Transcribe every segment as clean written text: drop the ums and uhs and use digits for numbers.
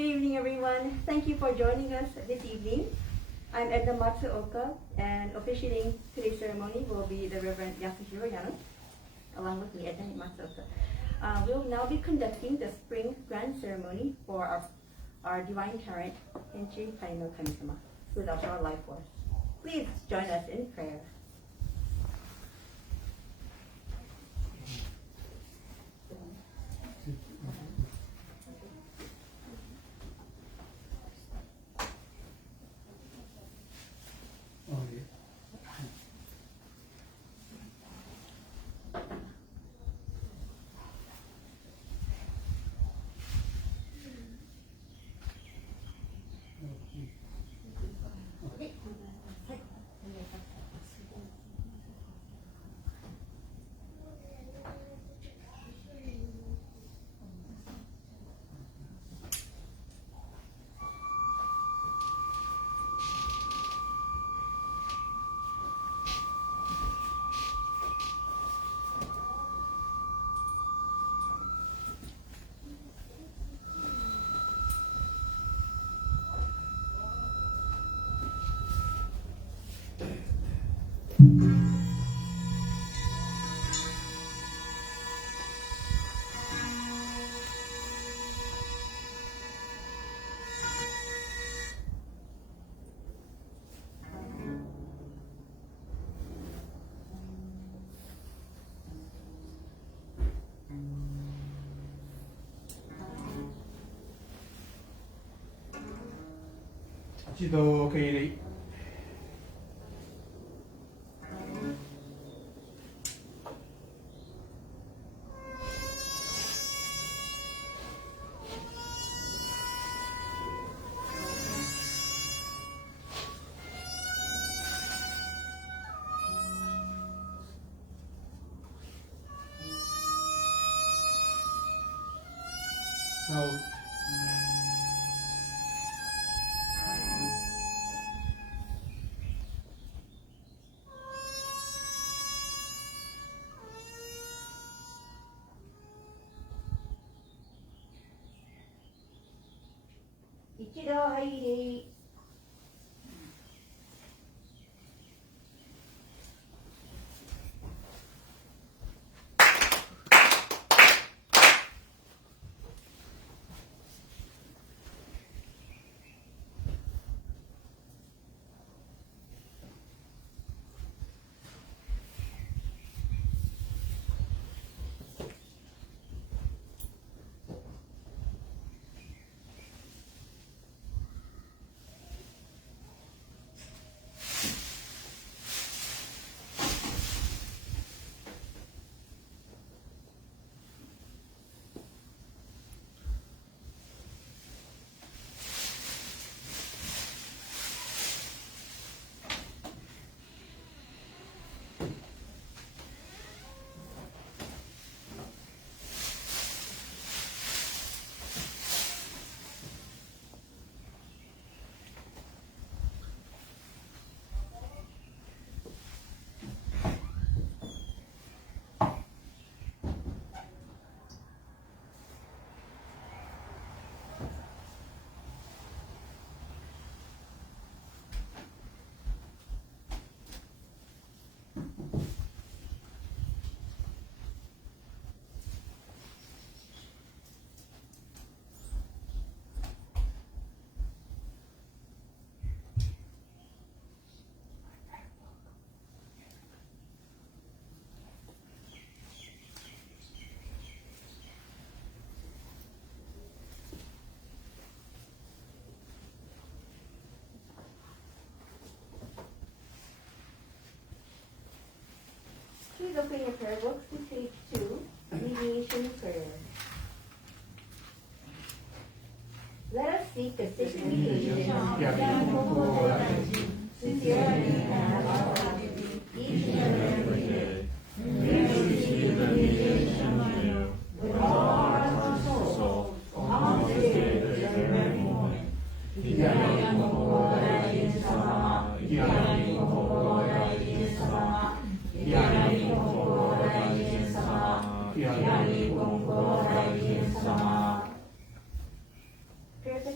Good evening, everyone. Thank you for joining us this evening. I'm Edna Matsuoka, and officiating today's ceremony will be the Reverend Yasuhiro Yano, along with me, Edna Matsuoka. We'll now be conducting the spring grand ceremony for our divine parent, Tenchi Kane No Kami-Sama, who is also our life force. Please join us in prayer. Please open your prayer books to page 2, Mediation Prayer. Let us seek the sacred mediation of Konko, sincerely and wholeheartedly, each and every day. May we receive the mediation of you with all our hearts and souls on this day, this very morning. Prayer to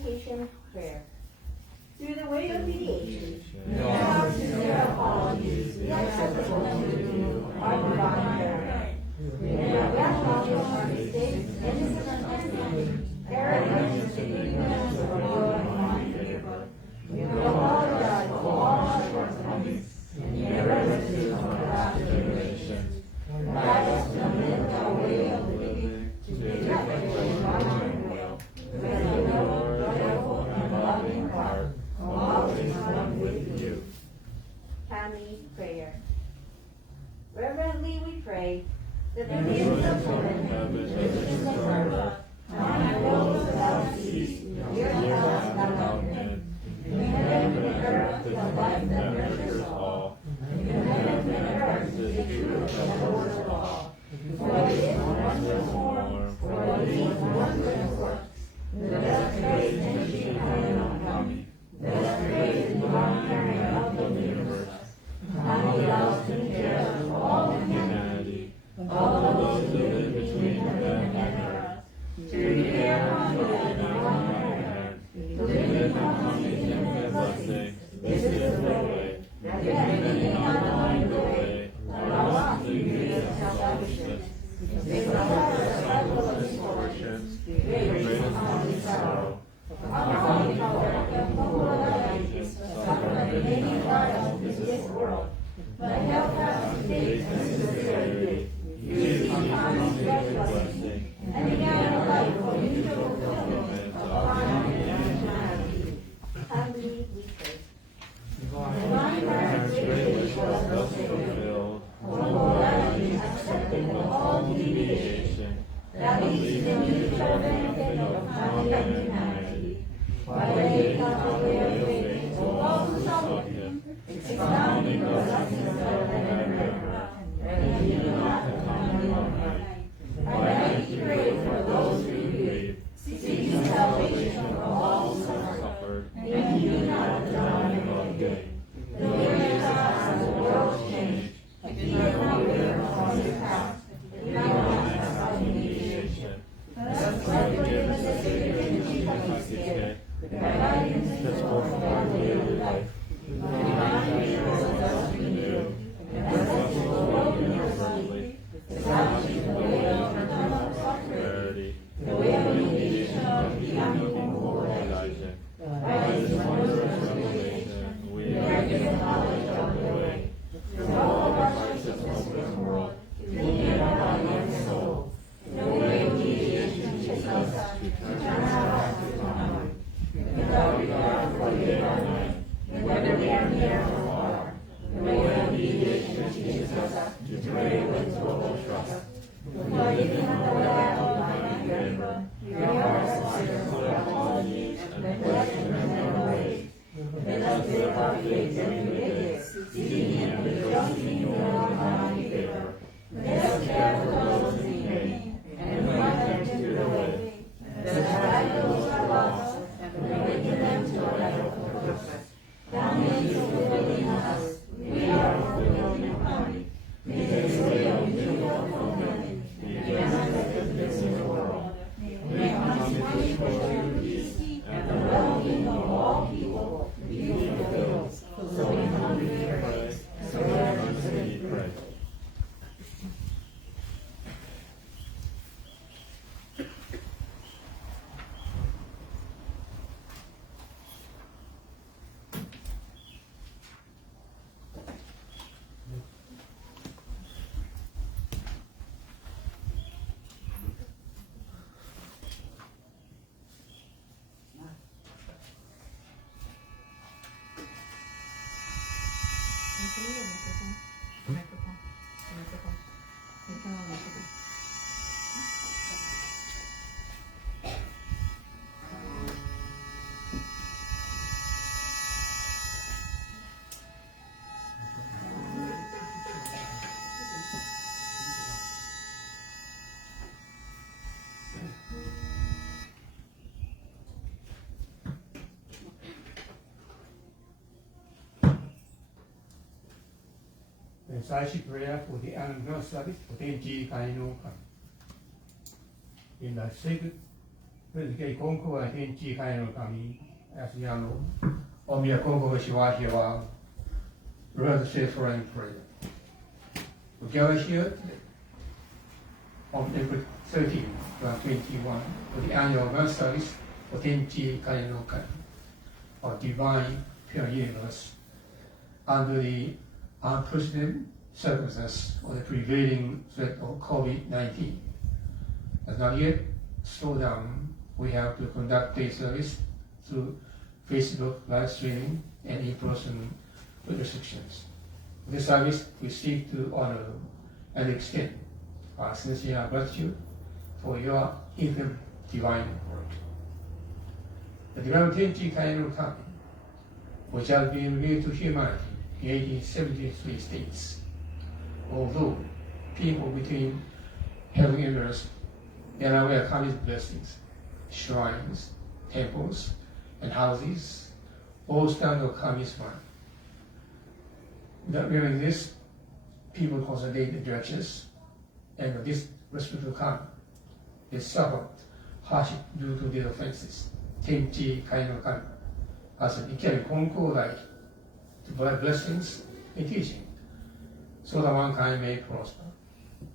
Recitation prayer for the annual service for Tenchi Kane No Kami. In the sacred President Konko and Tenchi Kane No Kami, as you know, Omiya Konko Wahiawa, brother say foreign prayer. We gather here today on April 13, 2021 for the annual one service for Tenchi Kane No Kami, or divine fear-mongering, under the unprecedented circumstances of the prevailing threat of COVID-19. As not yet slowed down, we have to conduct day service through Facebook live streaming and in-person with restrictions. In this service, we seek to honor and extend our sincere gratitude for your infinite divine work. The divine Tenchi Kane No Kami, which has been revealed to humanity in 1873 states. Although people between heaven and earth are aware of Kami's blessings, shrines, temples, and houses all stand on Kami's mind. Without realizing this, people consolidate the directions, and with this respect to Kami, they suffer hardship due to their offenses. Tenchi Kane No Kami, as it became Konko-like, to provide blessings and teaching, so that mankind may prosper.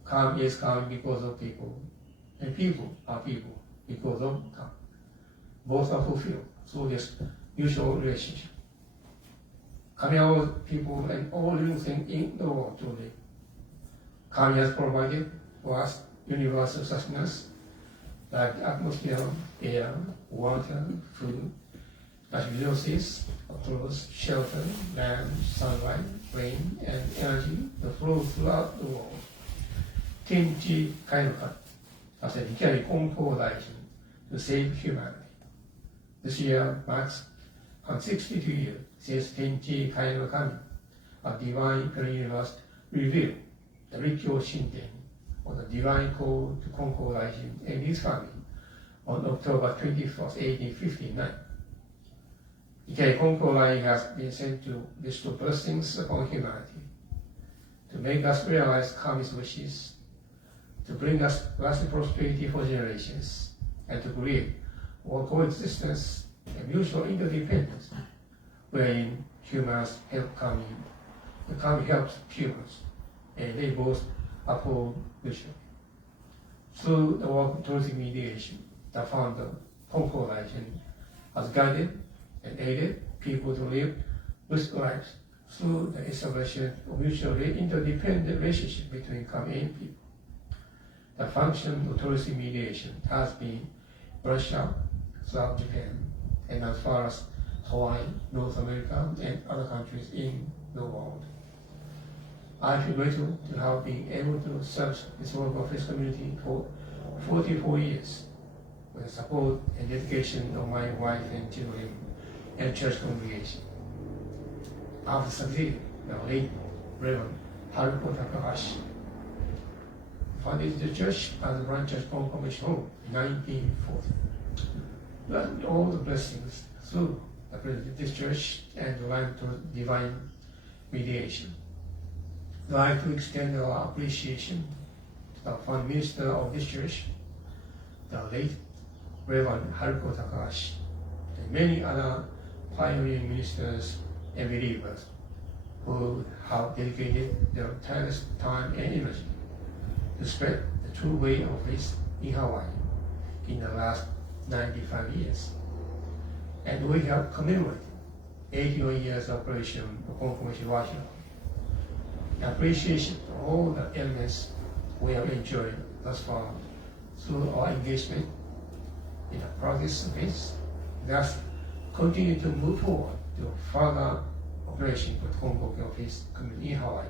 Kami is Kami because of people, and people are people because of Kami. Both are fulfilled through this mutual relationship. Kami allows people and all living things in the world to live. Kami has provided for us universal sustenance, like atmosphere, air, water, food, natural resources, clothes, shelter, land, sunlight, rain, and energy that flows throughout the world. Tenchi Kane No Kami as an Ikari Konko to save humanity. This year marks 162 years since Tenchi Kane No Kami, a divine universe, revealed the Rikyo Shinten, or the divine call to Konko Daishin and his family on October 21st, 1859. Ikari Konko Daishin has been sent to bestow blessings upon humanity, to make us realize Kami's wishes, to bring us lasting prosperity for generations, and to create world coexistence and mutual interdependence, wherein humans help Kami, and Kami helps humans, and they both uphold mutually. Through the work towards mediation, the founder, Konko Daishin, has guided and aided people to live with lives through the establishment of mutually interdependent relationship between Kami and people. The function of tourist mediation has been brushed out throughout Japan and as far as Hawaii, North America, and other countries in the world. I feel grateful to have been able to serve this work of this community for 44 years with the support and dedication of my wife and children and church congregation. After succeeding the late Reverend Haruko Takahashi, founded the church as a branch church Konko Mission Home in 1940. Learned all the blessings through this church and the line to divine mediation. I'd like to extend our appreciation to the founder minister of this church, the late Reverend Haruko Takahashi, and many other pioneering ministers and believers who have dedicated their tireless time and energy to spread the true way of faith in Hawaii in the last 95 years. And we have commemorated 81 years of operation of Konko Mission Wahiawa. Appreciation to all the elements we have enjoyed thus far through our engagement in the practice of faith. Thus, continue to move forward to further operation with Konko Faith community in Hawaii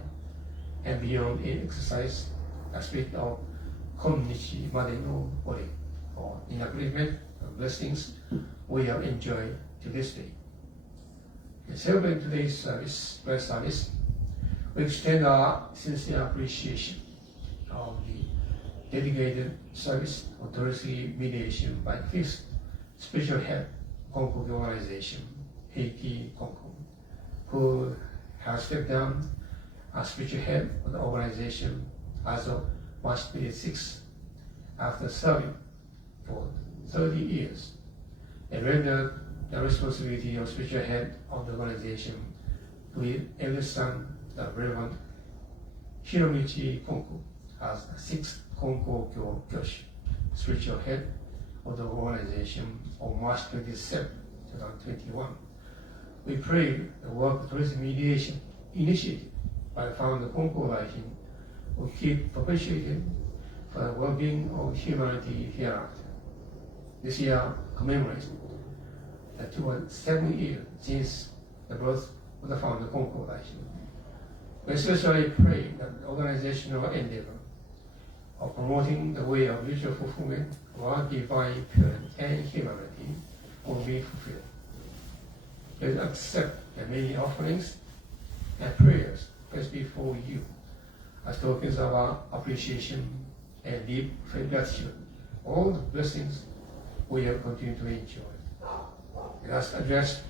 and beyond in exercise aspect of Konnichi Made no Ore, or in agreement of blessings we have enjoyed to this day. In celebrating today's service, prayer service, we extend our sincere appreciation of the dedicated service of Dorothy mediation by the fifth spiritual head Konko organization, Heiki Konko, who has stepped down as spiritual head of the organization as of March 26, after serving for 30 years, and rendered the responsibility of spiritual head of the organization to his eldest son, the Reverend Hiromichi Konko, as the sixth Konko Kyoshi, spiritual head of the organization on March 27, 2021. We pray the work towards mediation initiated by the founder Konko Daishin will keep perpetuated for the well-being of humanity hereafter. This year commemorates the 207 years since the birth of the founder Konko Daishin. We especially pray that the organizational endeavor of promoting the way of mutual fulfillment of our divine parent and humanity will be fulfilled. Please accept the many offerings and prayers placed before you as tokens of our appreciation and deep gratitude, all the blessings we have continued to enjoy. Let us address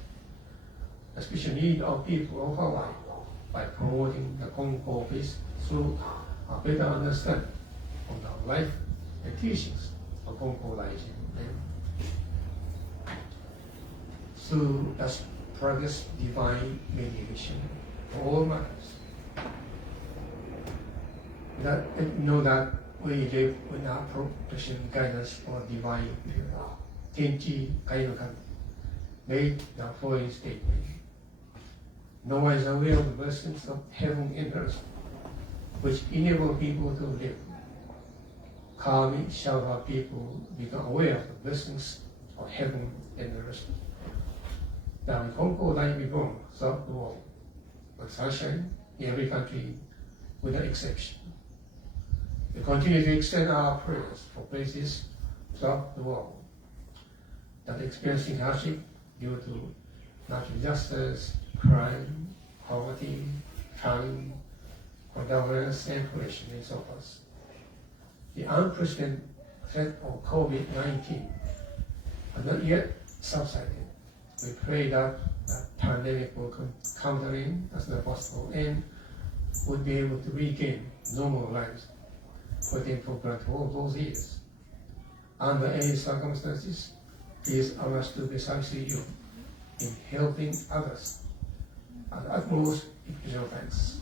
the special need of people of Hawaii by promoting the Konko faith through a better understanding of the life and teachings of Konko Daishin, through thus practice divine mediation for all matters. Know that we live with our protection guidance for divine will. Tenchi Kane No Kami made the following statement: no one is aware of the blessings of heaven and earth, which enable people to live. Kami shall have people become aware of the blessings of heaven and earth. That when Konko Daishin be born throughout the world, with sunshine in every country without exception. We continue to extend our prayers for places throughout the world that are experiencing hardship due to natural disasters, crime, poverty, famine, governance, and pollution, and so forth. The unprecedented threat of COVID-19 has not yet subsided. We pray that the pandemic will come to an end as soon as possible and would be able to regain normal lives put in for granted all those years. Under any circumstances, please allow us to be serving you in helping others at the utmost individual thanks.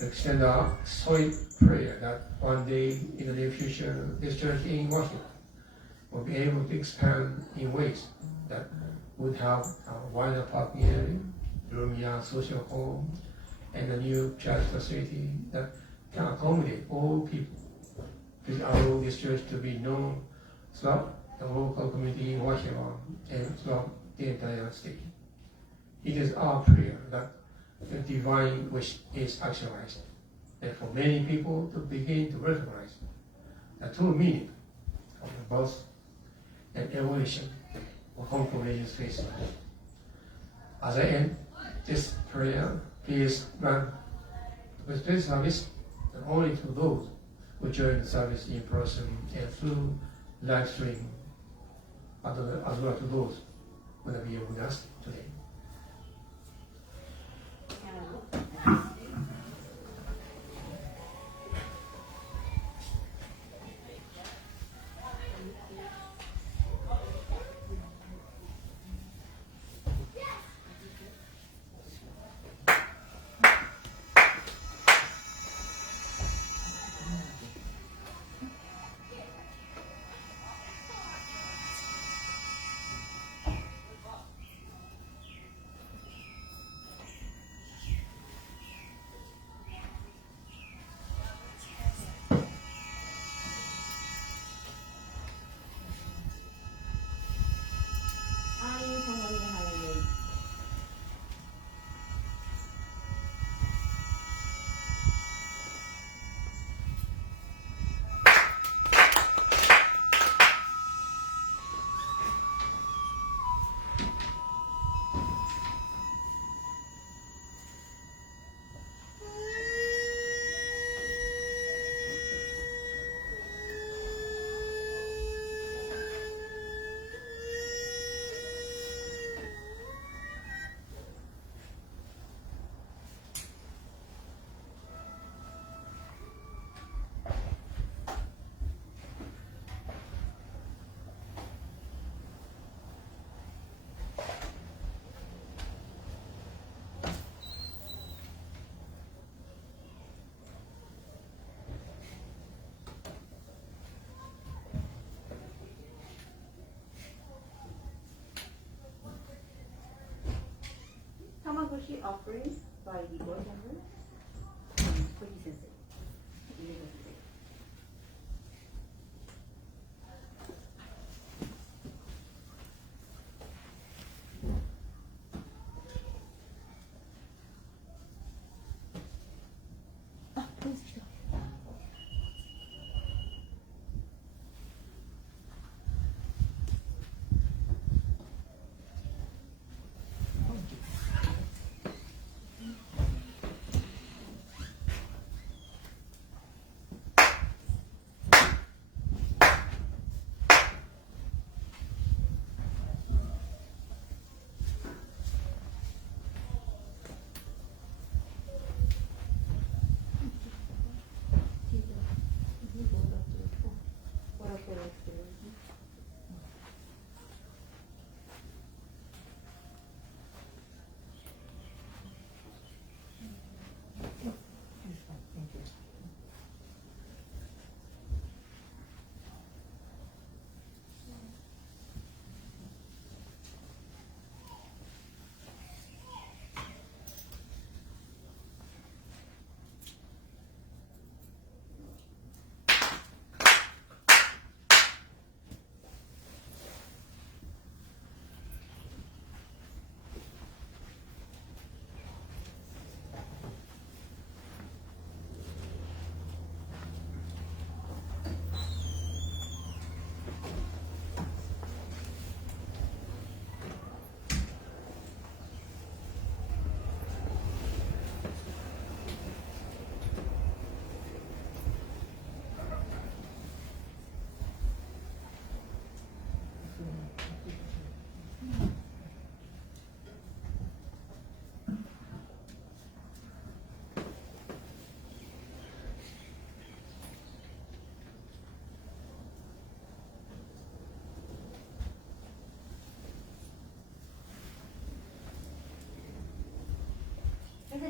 We extend our solid prayer that one day in the near future, this church in Washington will be able to expand in ways that would have a wider parking area, roomier social home, and a new church facility that can accommodate all people. Please allow this church to be known throughout the local community in Wahiawa and throughout the entire state. It is our prayer that the divine wish is actualized, and for many people to begin to recognize the true meaning of the birth and evolution of Konko religion's faith. As I end this prayer, please grant the spiritual service not only to those who join the service in person and through live stream, as well to those who will be with us today. Tamagoshi offering by the board member, Tenchi Sensei.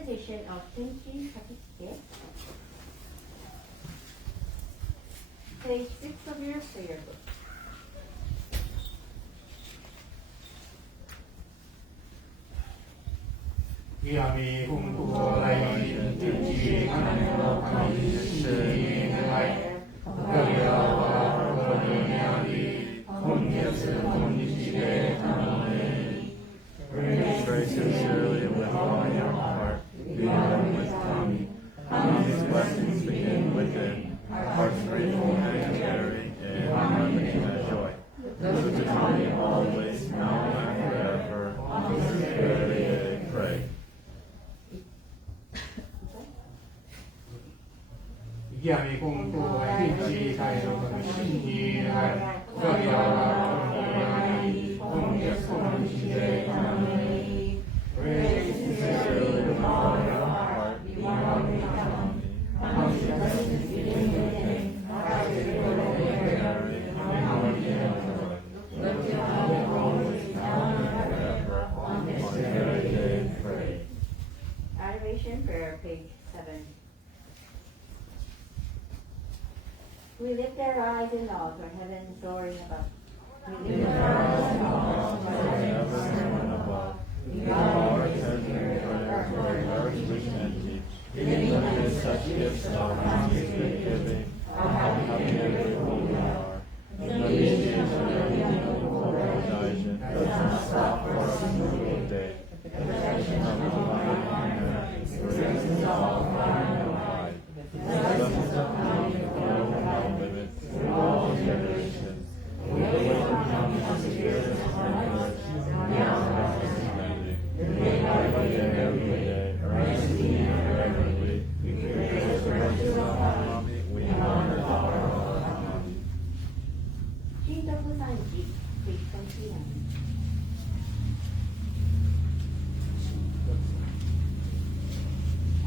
meditation of Tenchi Kane, page 6 of your prayer book. Yami Konko Tenchi Kane No Kami-Sama Wahiawa Bodily Pray sincerely with all your heart, beginning with Kami. Kami's blessings begin within, our hearts grateful and carry, and unlimited joy. Look to Kami always, now and forever. Sincerely pray. Yami Konko Tenchi Kane No Kami-Sama Wahiawa Pray sincerely with all your heart, beginning with Kami. Kami's blessings begin within, our hearts grateful and carry, and unlimited joy. Look to Kami always, now and forever. Sincerely pray. Adoration prayer, page 7. We lift our eyes in awe for heaven soaring above. We lift our eyes in awe for heaven soaring above. We bow our heads in prayer toward earth which empty, giving us such gifts of constant giving. How grateful we are. The mystery of your beautiful realization does not stop for a single day. The protection of the divine honor embraces all far and wide. The blessings of Kami flow without limit through all generations. We welcome Kami's spirit of knowledge beyond our understanding. Day by day, every day, earnestly and reverently, we praise the virtues of Kami. We honor the power of Kami. Shintoku Sanji, page 29.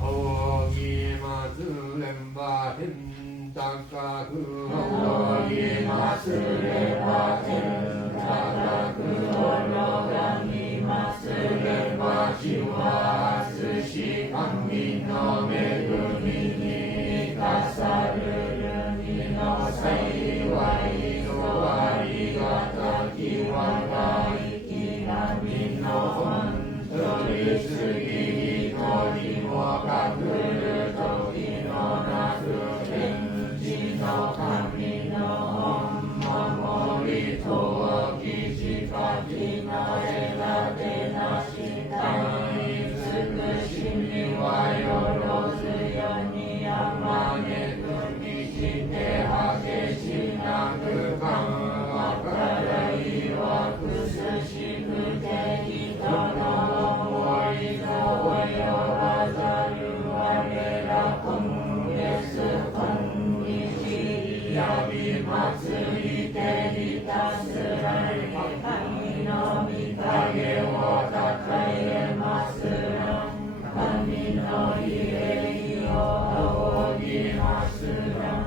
Ogi Matsulemba Tentakaku Ogi Matsulemba Tentakaku Ologami Matsulemba Shiwa Sushi Kami no Megumi ni Kasaru Ni no Saiwai no Arigata Kiwagai Kinami no Hontori Sugi Hori mo Kakuru Toki no Naku Tenchi no Kami no Momori Toki Chikaki no Elate na Shikai Tsukushimi wa Yorozu Yoni Amane Kumi Shite Hake Shinaku Kan Wakarai wa Kusushi Kute Hito no Omori no Oyo Wazaru Amera Kongesu Kongishi Yabi Matsuri Te Hitasurai Kami no Mikage wo Takai Masuran Kami no Hirei o Ogi Masuran.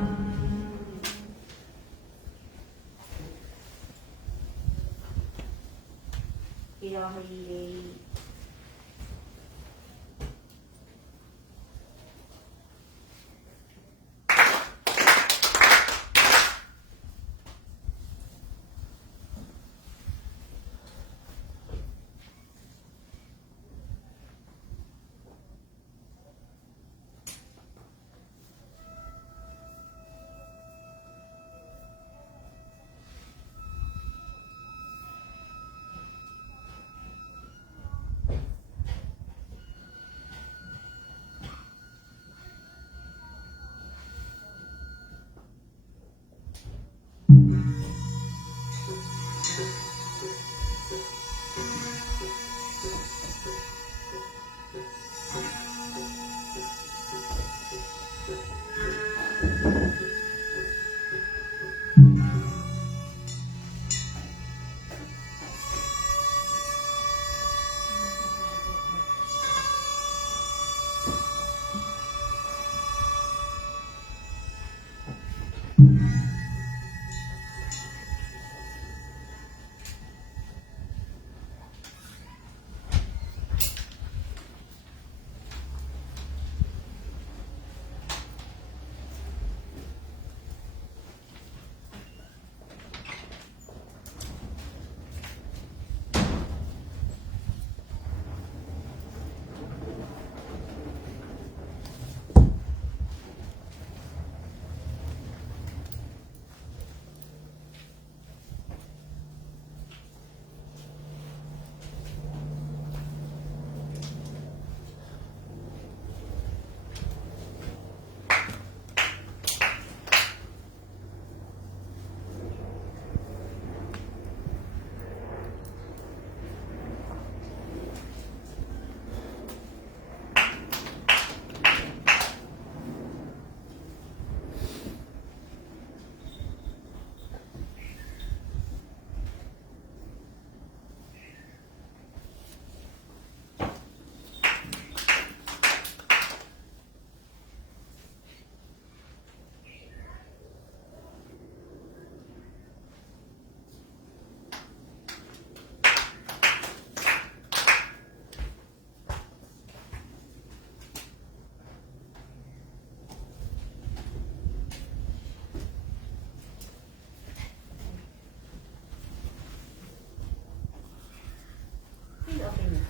Hirei.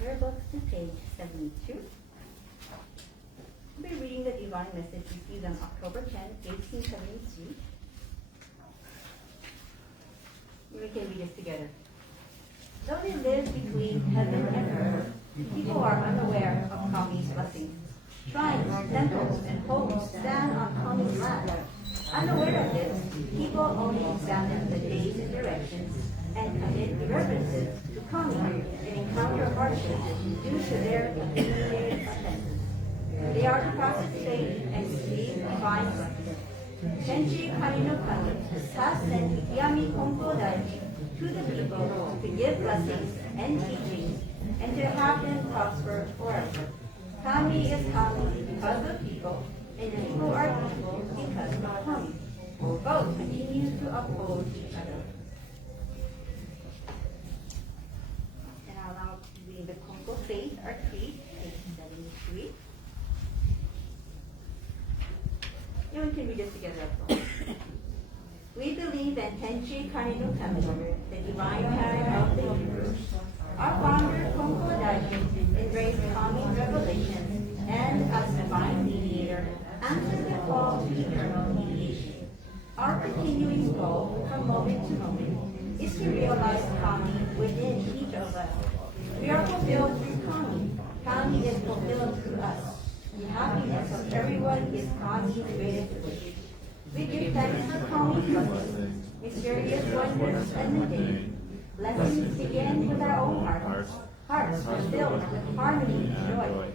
prayer books to page 72. We'll be reading the Divine Message received on October 10, 1873. We can read this together. Though they live between heaven and earth, people are unaware of Kami's blessings. Shrines, temples, and homes stand on Kami's land. Unaware of this, people only examine the days and directions and commit irreverences to Kami and encounter hardships due to their accumulated offenses. They are to practice faith and receive divine blessings. Tenchi Kane No Kami has sent Yami Konko to the people to give blessings and teachings and to have them prosper forever. Kami is Kami because of people, and the people are people because of Kami. Both continue to uphold each other. And I'll now read the Konko Faith, our creed, page 73. You can read this together as well. We believe in Tenchi Kane No Kami, the divine parent of the universe. Our founder, Konko embraced Kami's revelations and, as divine mediator, answered the call to eternal mediation. Our continuing goal from moment to moment is to realize Kami within each of us. We are fulfilled through Kami. Kami is fulfilled through us. The happiness of everyone is Kami's greatest wish. We give thanks for Kami's blessings, mysterious wonders, and mundane. Blessings begin with our own hearts. Hearts filled with harmony and joy.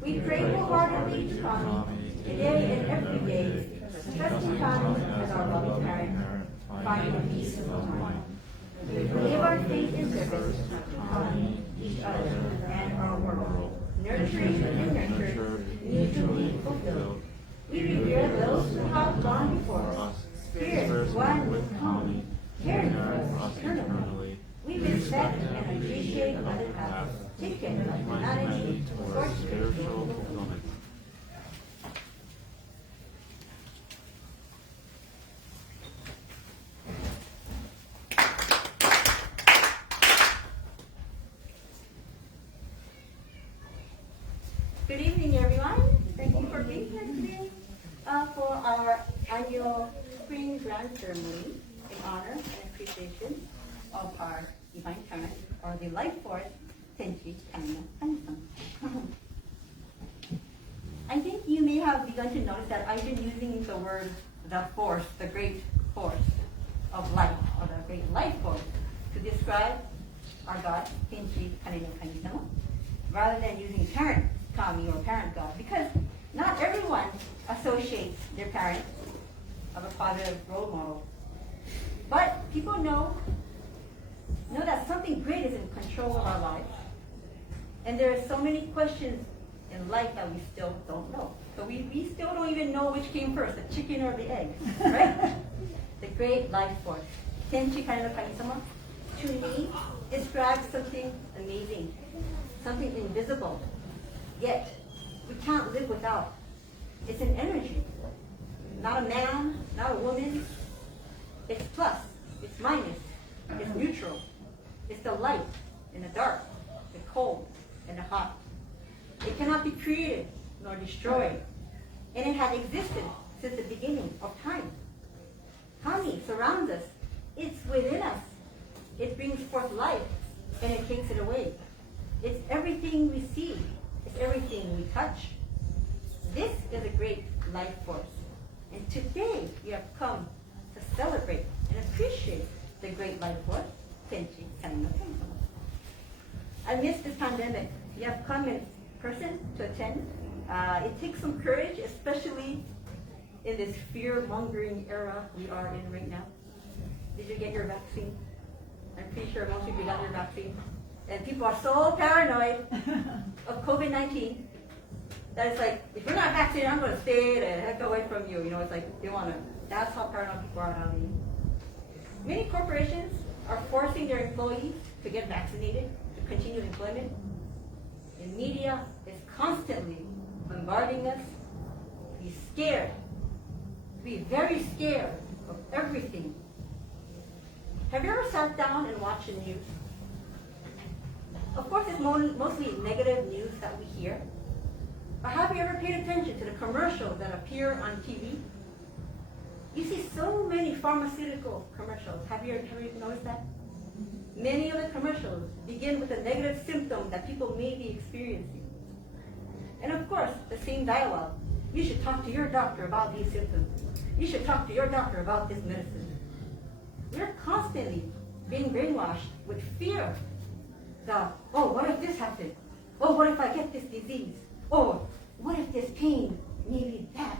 We pray wholeheartedly to Kami today and every day, trusting Kami as our loving parent, finding peace of mind. We live our faith in service to Kami, each other, and our world, nurturing and nurtured, mutually fulfilled. We revere those who have gone before us, spirits one with Kami, caring for us eternally. We respect and appreciate other paths taken by humanity towards spiritual fulfillment. Good evening, everyone. Thank you for being here today for our annual spring grand ceremony in honor and appreciation of our divine parent, or the life force, Tenchi Kane No Kami-Sama. I think you may have begun to notice that I've been using the word the force, the great force of life, or the great life force, to describe our God, Tenchi Kane No Kami-Sama, rather than using parent Kami or parent God, because not everyone associates their parent of a positive role model. But people know that something great is in control of our lives. And there are so many questions in life that we still don't know. So we still don't even know which came first, the chicken or the egg, right? The great life force. Tenchi Kane No Kami-Sama, to me, describes something amazing, something invisible, yet we can't live without. It's an energy. Not a man, not a woman. It's plus, it's minus, it's neutral. It's the light and the dark, the cold and the hot. It cannot be created nor destroyed. And it has existed since the beginning of time. Kami surrounds us. It's within us. It brings forth life and it takes it away. It's everything we see. It's everything we touch. This is a great life force. And today we have come to celebrate and appreciate the great life force, Tenchi Kane No Kami-Sama. Amidst this pandemic, you have come in person to attend. It takes some courage, especially in this fear-mongering era we are in right now. Did you get your vaccine? I'm pretty sure most of you got your vaccine. And people are so paranoid of COVID-19 that it's like, if you're not vaccinated, I'm going to stay the heck away from you. You know, it's like, they want to, that's how paranoid people are nowadays. Many corporations are forcing their employees to get vaccinated, to continue employment. The media is constantly bombarding us to be scared, to be very scared of everything. Have you ever sat down and watched the news? Of course, it's mostly negative news that we hear. But have you ever paid attention to the commercials that appear on TV? You see so many pharmaceutical commercials. Have you noticed that? Many of the commercials begin with a negative symptom that people may be experiencing. And of course, the same dialogue. You should talk to your doctor about these symptoms. You should talk to your doctor about this medicine. We're constantly being brainwashed with fear. Oh, what if this happens? Oh, what if I get this disease? Oh, what if this pain? Maybe that.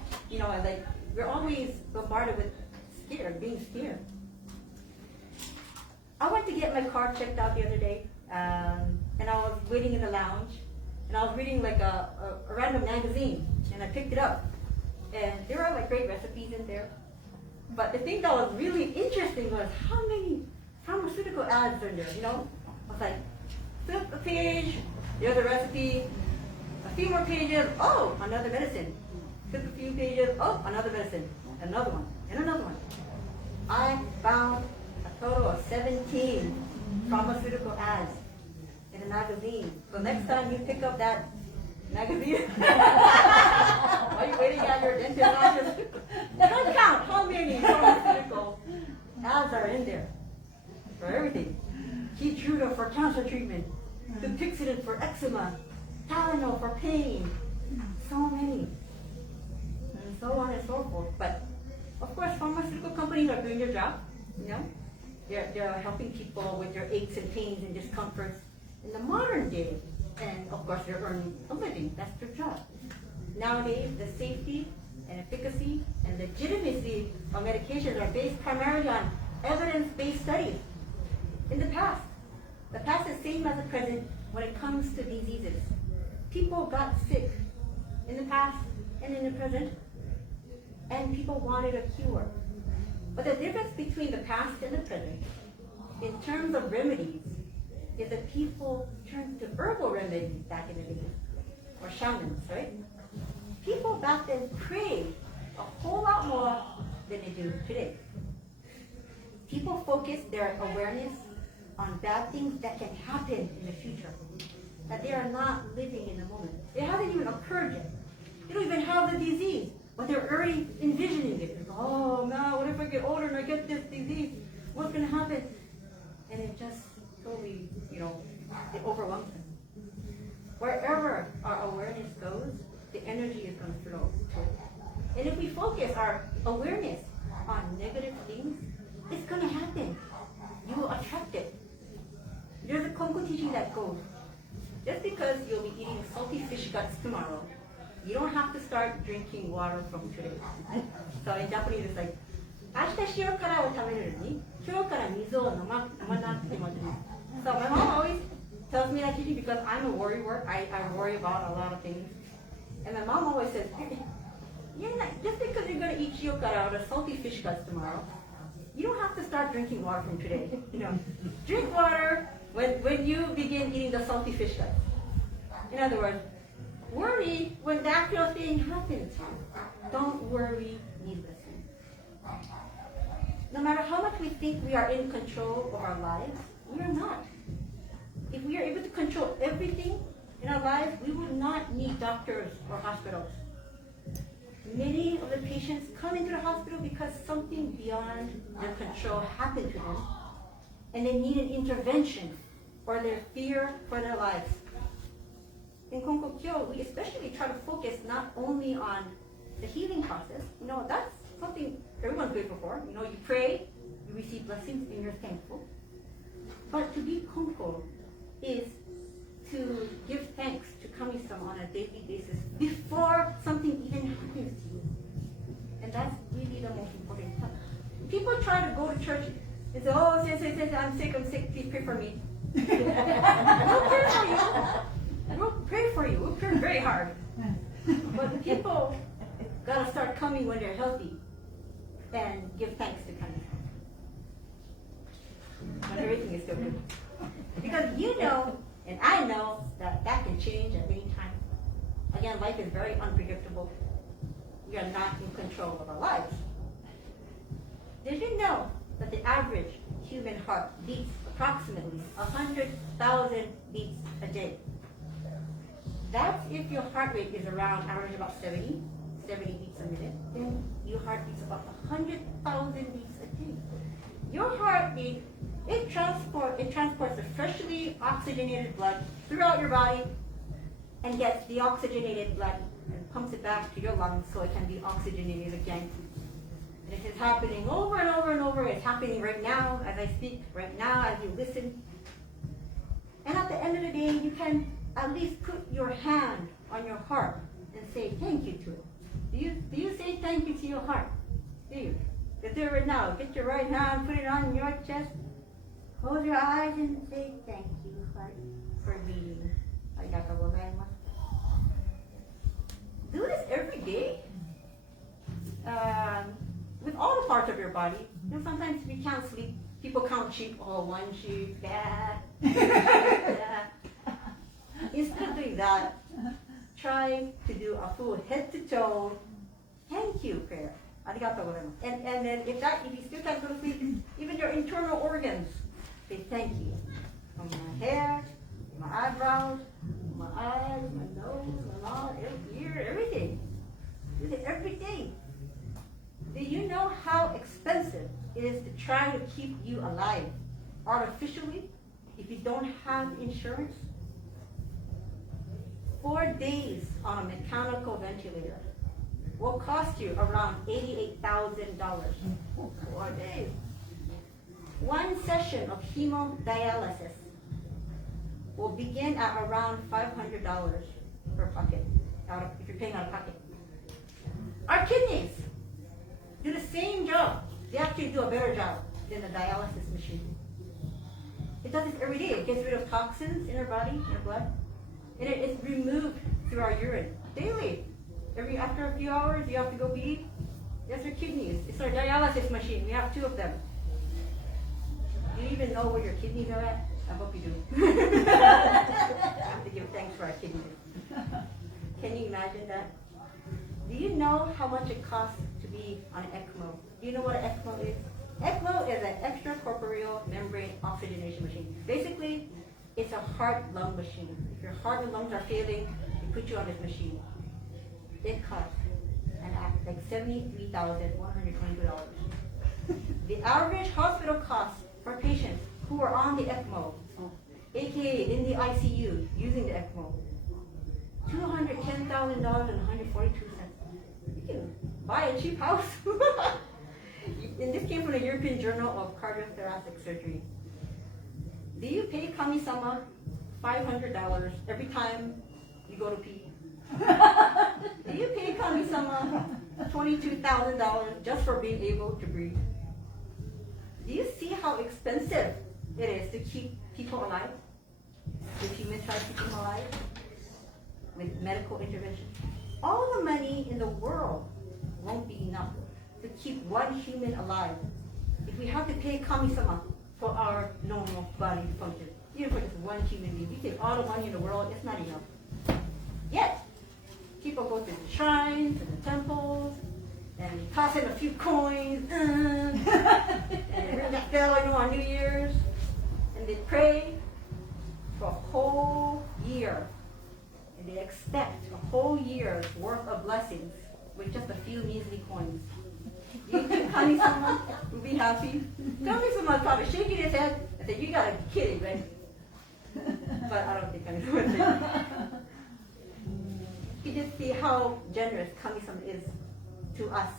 We're always bombarded with being scared. I went to get my car checked out the other day, and I was waiting in the lounge, and I was reading a random magazine, and I picked it up, and there are great recipes in there. But the thing that was really interesting was how many pharmaceutical ads are in there. I was like, flip a page, there's a recipe. A few more pages, oh, another medicine. Flip a few pages, oh, another medicine. Another one, and another one. I found a total of 17 pharmaceutical ads in a magazine. So next time you pick up that magazine, while you're waiting at your dentist office, don't count how many pharmaceutical ads are in there for everything. Keytruda for cancer treatment, Dupixent for eczema, Tylenol for pain, so many, and so on and so forth. But of course, pharmaceutical companies are doing their job. They're helping people with their aches and pains and discomforts in the modern day, and of course, they're earning a living. That's their job. Nowadays, the safety and efficacy and legitimacy of medications are based primarily on evidence-based studies. In the past is same as the present when it comes to diseases. People got sick in the past and in the present, and people wanted a cure. But the difference between the past and the present, in terms of remedies, is that people turned to herbal remedies back in the day, or shamans, right? People back then prayed a whole lot more than they do today. People focused their awareness on bad things that can happen in the future, that they are not living in the moment. It hasn't even occurred yet. They don't even have the disease, but they're already envisioning it. Oh no, what if I get older and I get this disease? What's going to happen? And it just totally, it overwhelms them. Wherever our awareness goes, the energy is going to flow to it. And if we focus our awareness on negative things, it's going to happen. You will attract it. There's a Konko teaching that goes, just because you'll be eating salty fish guts tomorrow, you don't have to start drinking water from today. So in Japanese, it's like, 明日塩辛を食べるのに、今日から水を飲まなくてもいい. So my mom always tells me that teaching because I'm a worrywart. I worry about a lot of things. And my mom always says, just because you're going to eat shiokara or salty fish guts tomorrow, you don't have to start drinking water from today. Drink water when you begin eating the salty fish guts. In other words, worry when the actual thing happens. Don't worry needlessly. No matter how much we think we are in control of our lives, we are not. If we are able to control everything in our lives, we would not need doctors or hospitals. Many of the patients come into the hospital because something beyond their control happened to them, and they need an intervention or their fear for their lives. In Konko Kyo, we especially try to focus not only on the healing process. That's something everyone's grateful for. You pray, you receive blessings, and you're thankful. But to be Konko is to give thanks to Kami-sama on a daily basis before something even happens to you. And that's really the most important part. People try to go to church and say, oh, Sensei, I'm sick, please pray for me. We'll pray for you. We'll pray for you. We'll pray very hard. But people gotta start coming when they're healthy and give thanks to Kami-sama. When everything is still good. Because and I know that can change at any time. Again, life is very unpredictable. We are not in control of our lives. Did you know that the average human heart beats approximately 100,000 beats a day. That's if your heart rate is around average about 70 beats a minute. Then your heart beats about 100,000 beats a day. Your heartbeat, it transports the freshly oxygenated blood throughout your body and gets the oxygenated blood and pumps it back to your lungs so it can be oxygenated again. This is happening over and over and over. It's happening right now as I speak, right now as you listen. And at the end of the day, you can at least put your hand on your heart and say thank you to it. Do you say thank you to your heart? Do you? Let's do it right now. Get your right hand, put it on your chest. Close your eyes and say thank you, heart, for beating. Arigatou gozaimasu. Do this every day. With all the parts of your body. You know, sometimes we can't sleep. People count sheep. Oh, one sheep, bad. Instead of doing that, try to do a full head to toe thank you prayer. Arigatou gozaimasu. And then if you still can't go to sleep, even your internal organs, say thank you. From my hair, my eyebrows, my eyes, my nose, my mouth, every ear, everything. Do it every day. Do you know how expensive it is to try to keep you alive artificially if you don't have insurance? 4 days on a mechanical ventilator will cost you around $88,000. 4 days. One session of hemodialysis will begin at around $500 per pocket, if you're paying out of pocket. Our kidneys do the same job. They actually do a better job than the dialysis machine. It does this every day. It gets rid of toxins in our body, in our blood, and it is removed through our urine daily. After a few hours, you have to go pee. That's our kidneys. It's our dialysis machine. We have 2 of them. Do you even know where your kidneys are at? I hope you do. I have to give thanks for our kidneys. Can you imagine that? Do you know how much it costs to be on ECMO? Do you know what an ECMO is? ECMO is an extracorporeal membrane oxygenation machine. Basically, it's a heart-lung machine. If your heart and lungs are failing, they put you on this machine. It costs like $73,122. The average hospital cost for patients who are on the ECMO, aka in the ICU using the ECMO, $210,000 and 142 cents. You can buy a cheap house. And this came from the European Journal of Cardiothoracic Surgery. Do you pay Kami-sama $500 every time you go to pee? Do you pay Kami-sama $22,000 just for being able to breathe? Do you see how expensive it is to keep people alive? If humans try to keep them alive with medical intervention, all the money in the world won't be enough to keep one human alive. If we have to pay Kami-sama for our normal body function, even for just one human being, we take all the money in the world, it's not enough. Yet, people go to the shrines and the temples and toss in a few coins and ring that bell on New Year's, and they pray for a whole year. And they expect a whole year's worth of blessings with just a few measly coins. Do you think Kami-sama will be happy? Kami-sama is probably shaking his head and saying, you gotta be kidding, right? But I don't think Kami-sama is saying. You just see how generous Kami-sama is to us.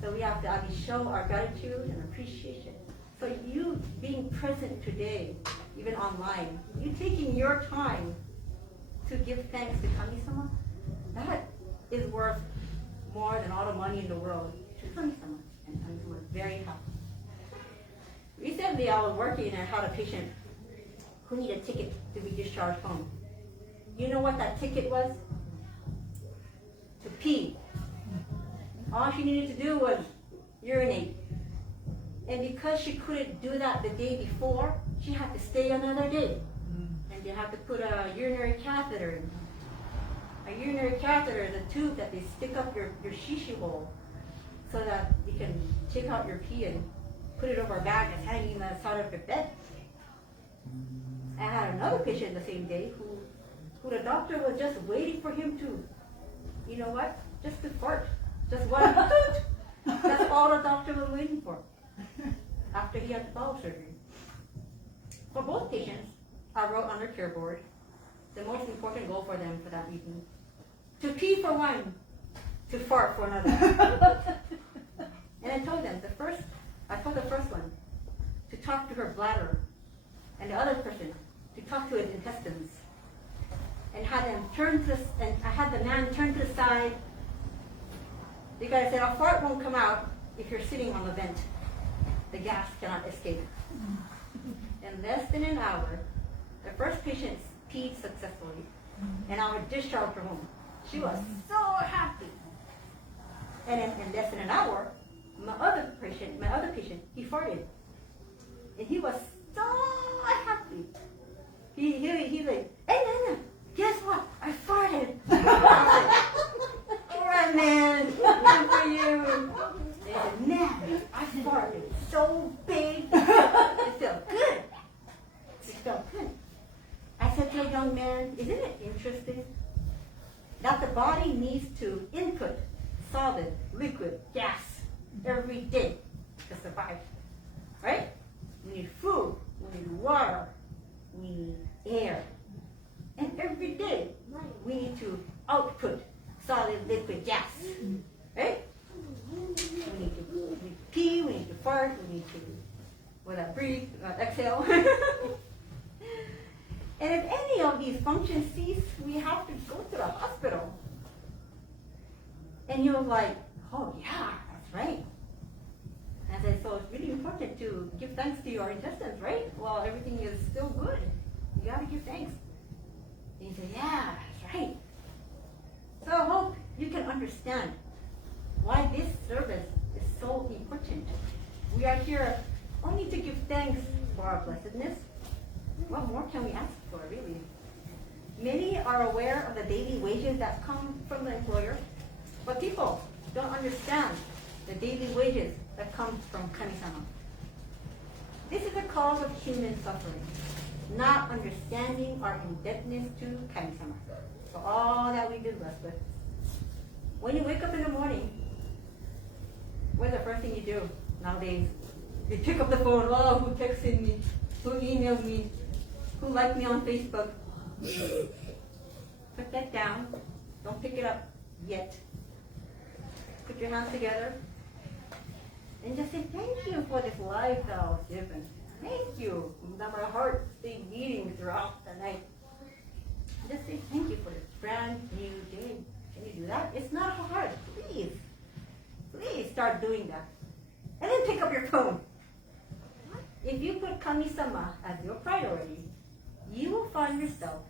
So we have to show our gratitude and appreciation. So you being present today, even online, you taking your time to give thanks to Kami-sama, that is worth more than all the money in the world to Kami-sama. And Kami-sama is very happy. Recently, I was working and I had a patient who needed a ticket to be discharged home. You know what that ticket was? To pee. All she needed to do was urinate. And because she couldn't do that the day before, she had to stay another day. And they had to put a urinary catheter in. A urinary catheter is a tube that they stick up your shishi hole so that you can take out your pee and put it over a bag that's hanging on the side of your bed. patient the same day who the doctor was just waiting for him to, you know what, just to fart. Just one toot. That's all the doctor was waiting for after he had the bowel surgery. For both patients, I wrote on their care board the most important goal for them for that evening. To pee for one, to fart for another. And I told them, I told the first one to talk to her bladder, and the other person to talk to his intestines. And had them turn to, and I had the man turn to the side, because I said a fart won't come out if you're sitting on the vent. The gas cannot escape. In less than an hour, the first patient peed successfully, and I would discharge her home. She was so happy. And in less than an hour, my other patient, he farted. And he was so happy. He's like, hey, Nana, guess what? I farted. I was like, all right, man, good for you. They said, man, I farted so big. It felt good. It felt good. I said to a young man, isn't it interesting that the body needs to input solid, liquid, gas every day to survive, right? We need food, we need water, we need air. And every day we need to output solid, liquid, gas, right? We need to pee, we need to fart, we need to breathe, exhale. And if any of these functions cease, we have to go to the hospital. And you're like, oh yeah, that's right. And I said, so it's really important to give thanks to your intestines, right? Well, everything is still good. You gotta give thanks. And he said, yeah, that's right. So I hope you can understand why this service is so important. We are here only to give thanks for our blessedness. What more can we ask for, really? Many are aware of the daily wages that come from the employer, but people don't understand the daily wages that come from Kami-sama. This is a cause of human suffering, not understanding our indebtedness to Kami-sama. So all that we've been blessed with. When you wake up in the morning, what's the first thing you do nowadays? You pick up the phone, oh, who texted me? Who emailed me? Who liked me on Facebook? Put that down. Don't pick it up yet. Put your hands together and just say thank you for this life that I was given. Thank you that my heart stayed beating throughout the night. Just say thank you for this brand new day. Can you do that? It's not hard. Please. Please start doing that. And then pick up your phone. If you put Kami-sama as your priority, you will find yourself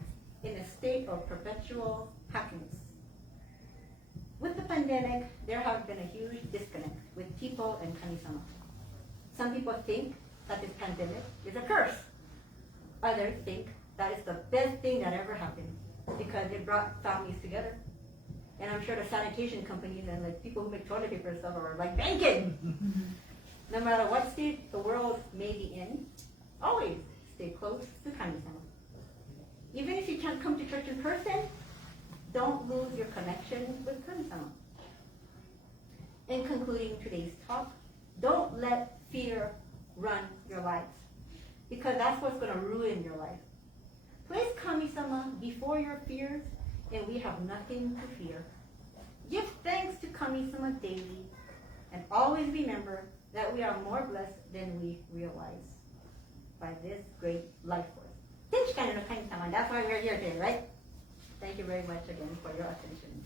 in a state of perpetual happiness. With the pandemic, there has been a huge disconnect with people and Kami-sama. Some people think that this pandemic is a curse. Others think that it's the best thing that ever happened because it brought families together. And I'm sure the sanitation companies and like people who make toilet paper and stuff are like banking. No matter what state the world may be in, always stay close to Kami-sama. Even if you can't come to church in person, don't lose your connection with Kami-sama. In concluding today's talk, don't let fear run your lives, because that's what's going to ruin your life. Place Kami-sama before your fears, and we have nothing to fear. Give thanks to Kami-sama daily, and always remember that we are more blessed than we realize by this great life force. Tenchi Kane No Kami-Sama. That's why we're here today, right? Thank you very much again for your attention.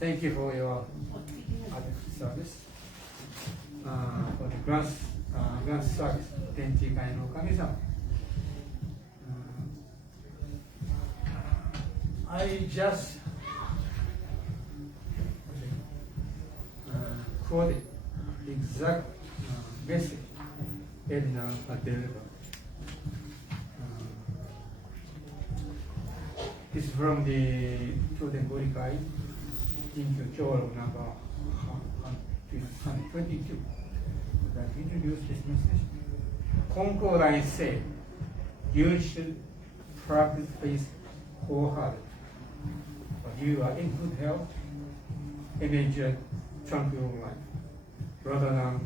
Thank you for your service. For the grand service, Tenchi Kane No Kami-Sama. I just quoted the exact message Edna delivered. This is from the Choden Gorikai into Choro number 22. That introduced this message. Konko line said, you should practice faith wholeheartedly. But you are in good health and enjoy tranquil life, rather than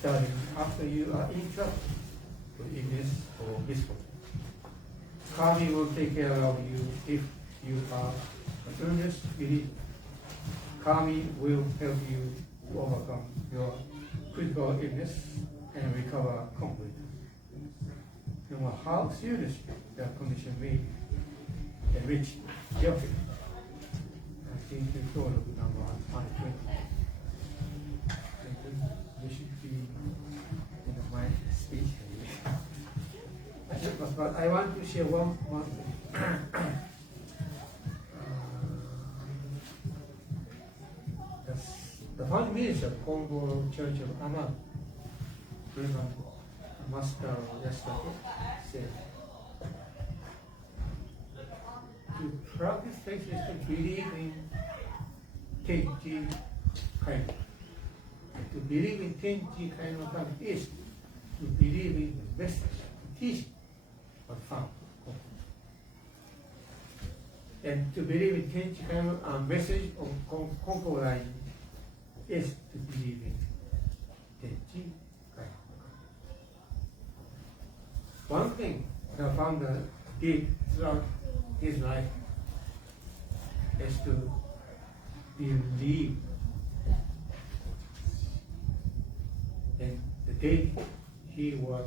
studying after you are in trouble with illness or misfortune. Kami will take care of you if you are an earnest believer. Kami will help you to overcome your critical illness and recover completely. No matter how serious that condition may be, and reach your faith. I think you told of number 120. You should be in my speech. But I want to share one thing. The founding minister of Konko Church of Aman, Reverend Master yesterday, said, to practice faith is to believe in Tenchi Kane. To believe in Tenchi Kane No Kami is to believe in the message, the teaching of found. And to believe in Tenchi Kane No message of Konko line is to believe in Tenchi Kane No Kami. One thing the founder did throughout his life is to believe. And the day he was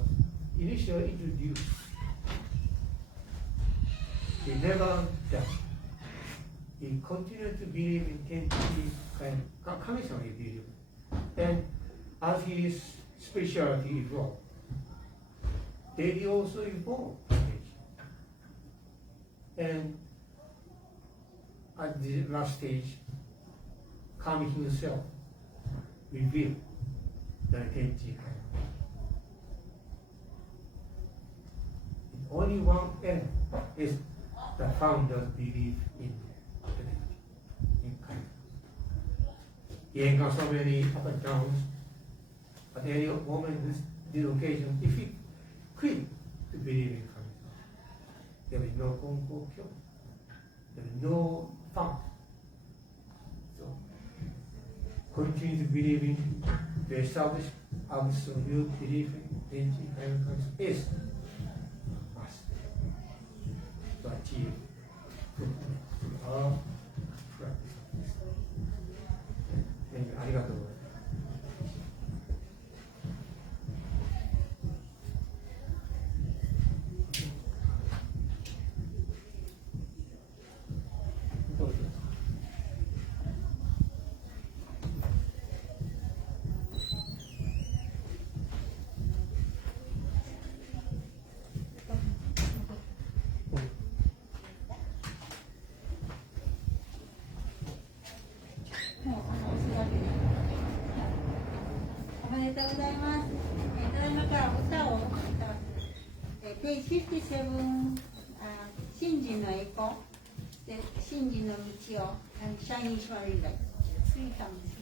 initially introduced, he never died. He continued to believe in Tenchi Kane No Kami-Sama believe. And as his spirituality evolved, they also evolved. And at the last stage, Kami himself revealed the Tenchi Kane. Only one end is the founder's belief in Kane. He encountered so many up and downs. At any moment, this occasion, if he quit to believe in Kane, there will be no Konko Kyo. There will be no fun. So, continue to believe in the established absolute belief in Tenchi Kane No Kami is a must to achieve our practice of this. Thank you. ありがとうございます。おめでとうございます。ただいまから歌をPage 57、信心の栄光で信心の道をシャイニーシュワリーライツイーターです。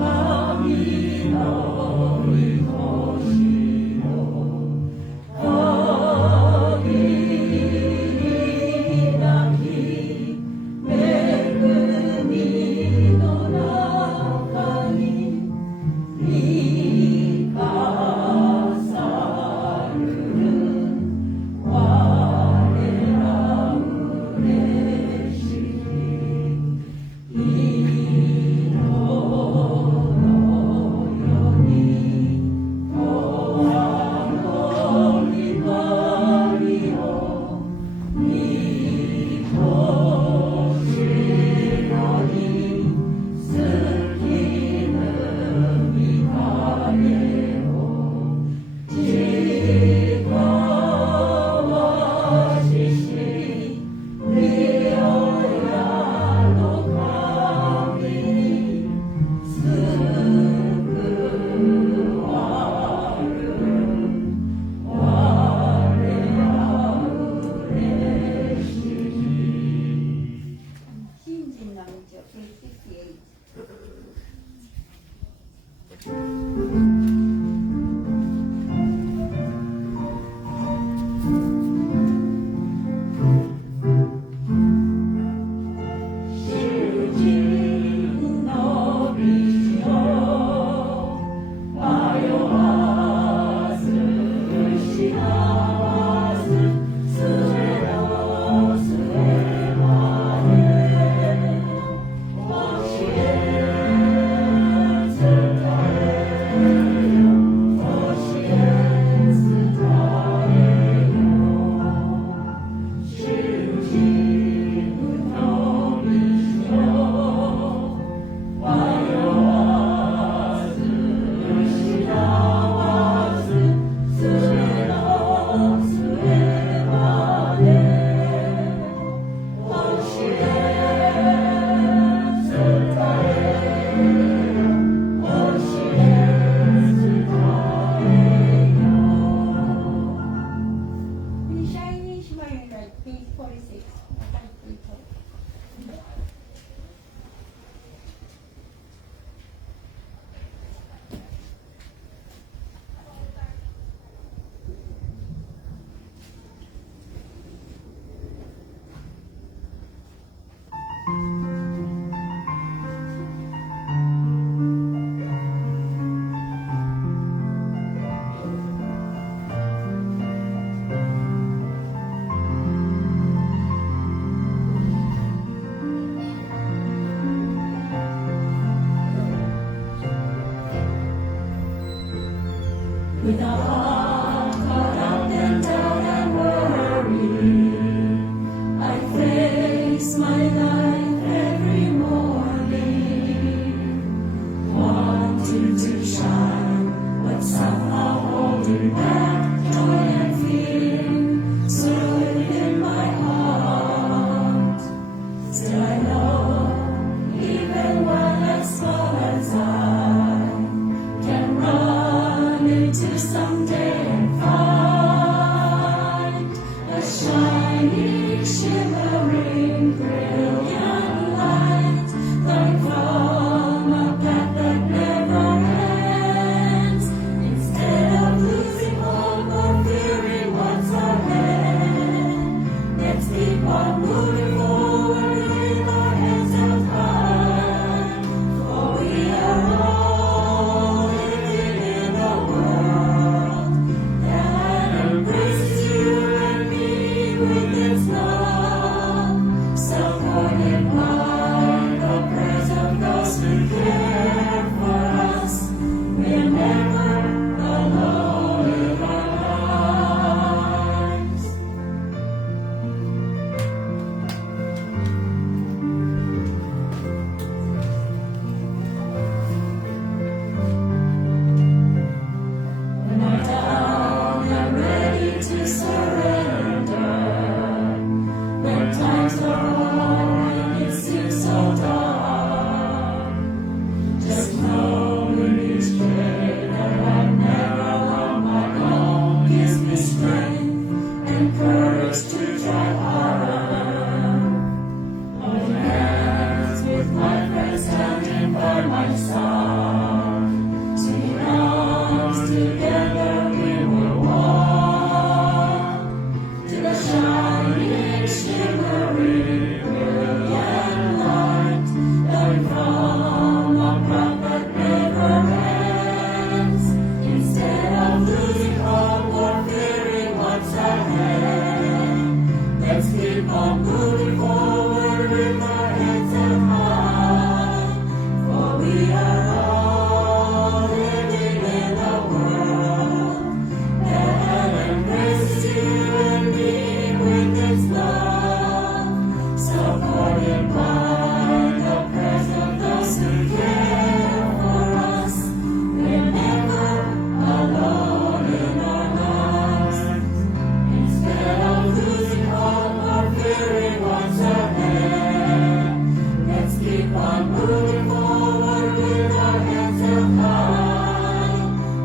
Oh keep on moving forward with our heads held high, for we are all living in a world that embraces you and me with its love, supported by the prayers of those who care for us. We're never alone in our lives. Instead of losing hope or fearing what's ahead, let's keep on moving forward with our heads held high,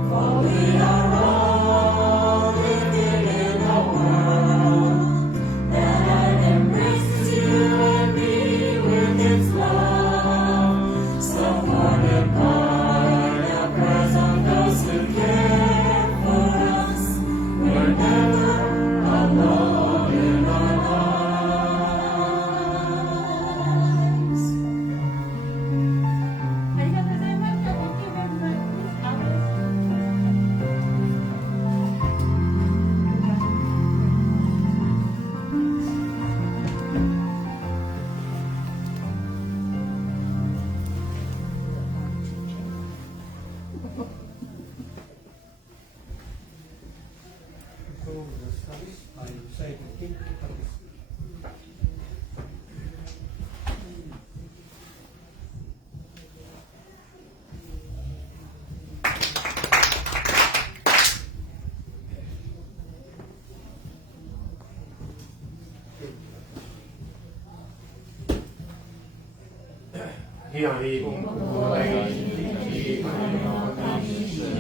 for we are all living in a world that embraces you and me with its love, supported by the prayers of those who care for us. We're never alone in our lives. ありがとうございました。Thank you very much. So the service I recited in practice. Hearing, Tenchi Kane No Kami-Sama,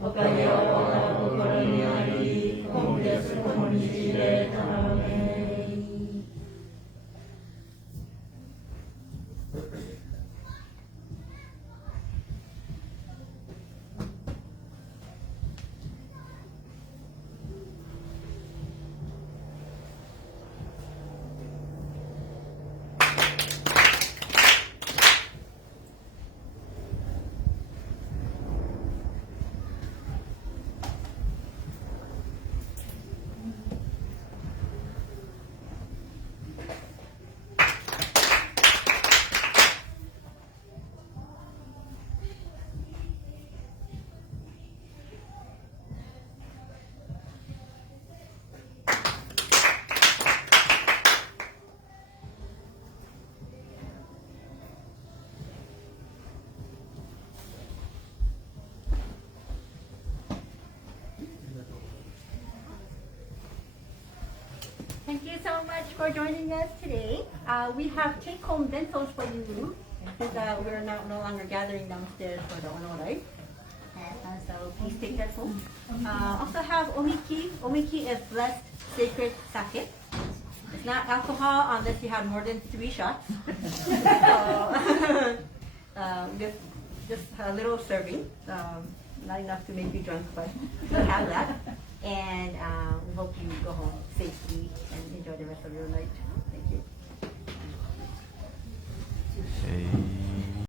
Wahiawa, Thank you so much for joining us today. We have take-home bentos for you since we're no longer gathering downstairs for the onorai. So please take that home. Also have omiki. Omiki is blessed sacred sake. It's not alcohol unless you have more than 3 shots. So, just a little serving. Not enough to make you drunk, but we'll have that. And we hope you go home safely and enjoy the rest of your night.